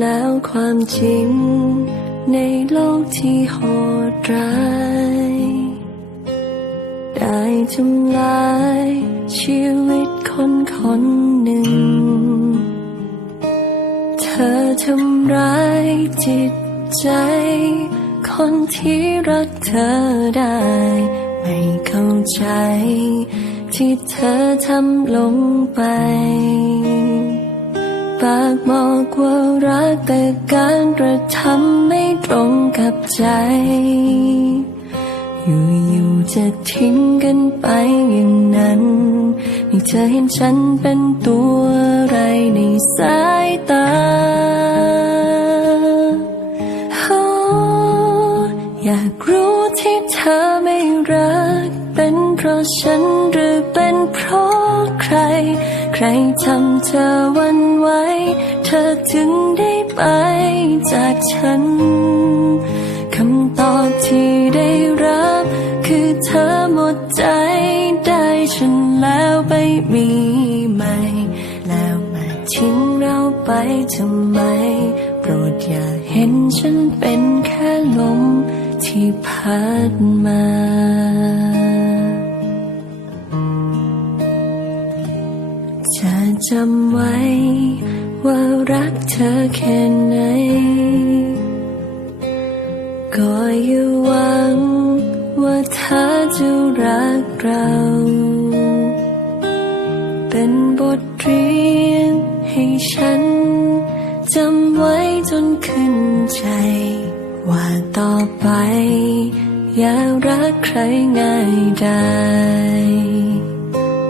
แล้วความจริง ในโลกที่โหดร้าย ได้ทำลายชีวิตคนคนหนึ่ง เธอทำร้ายจิตใจ คนที่รักเธอได้ ไม่เข้าใจ ที่เธอทำลงไป ปากบอกว่ารักแต่การกระทำไม่ตรงกับใจ อยู่ๆจะทิ้งกันไปอย่างนั้นนี่เธอเห็นฉันเป็นตัวอะไรในสายตา อยากรู้ที่เธอไม่รัก เป็นเพราะฉันหรือเป็นเพราะใคร ใครทำเธอวันไหว เธอถึงได้ไปจากฉัน คำตอบที่ได้รับ คือเธอหมดใจได้ฉันแล้วไปมีใหม่ แล้วมาทิ้งเราไปทำไม โปรดอย่าเห็นฉันเป็นแค่ลมที่พัดมา จำไว้ ว่ารักเธอแค่ไหน ก็อย่าหวัง ว่าเธอจะรักเรา เป็นบทเรียนให้ฉัน จำไว้จนขึ้นใจ ว่าต่อไป อย่ารักใครง่ายได้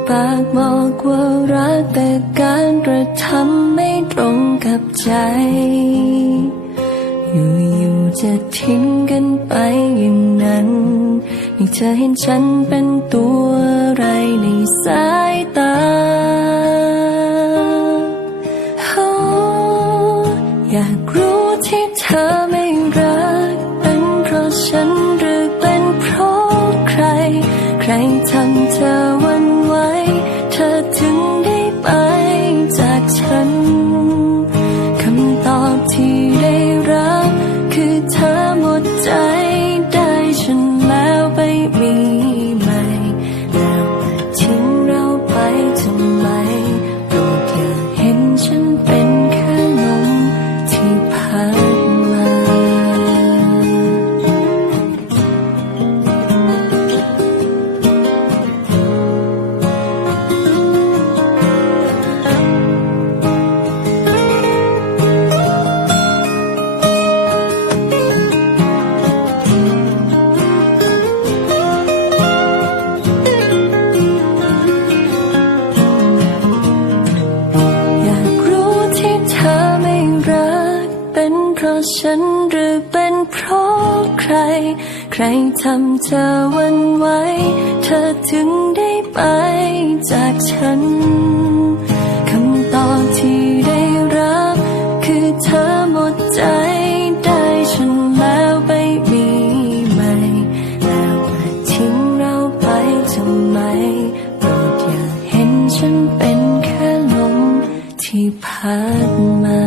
ปากบอกว่ารักแต่การกระทำไม่ตรงกับใจ อยู่ๆจะทิ้งกันไปอย่างนั้นนี่เธอเห็นฉันเป็นตัวอะไรในสายตาโอ้อยากรู้ที่เธอไม่รัก เป็นเพราะฉันหรือเป็นเพราะใคร ใครทำ เธอหวันไหว ฉันหรือเป็นเพราะใคร ใครทำเธอวันไหว เธอถึงได้ไปจากฉัน คำตอบที่ได้รับ คือเธอหมดใจได้ฉันแล้วไปมีใหม่ แล้วทิ้งเราไปทำไมโปรดอย่าเห็นฉันเป็นแค่ลมที่พัดมา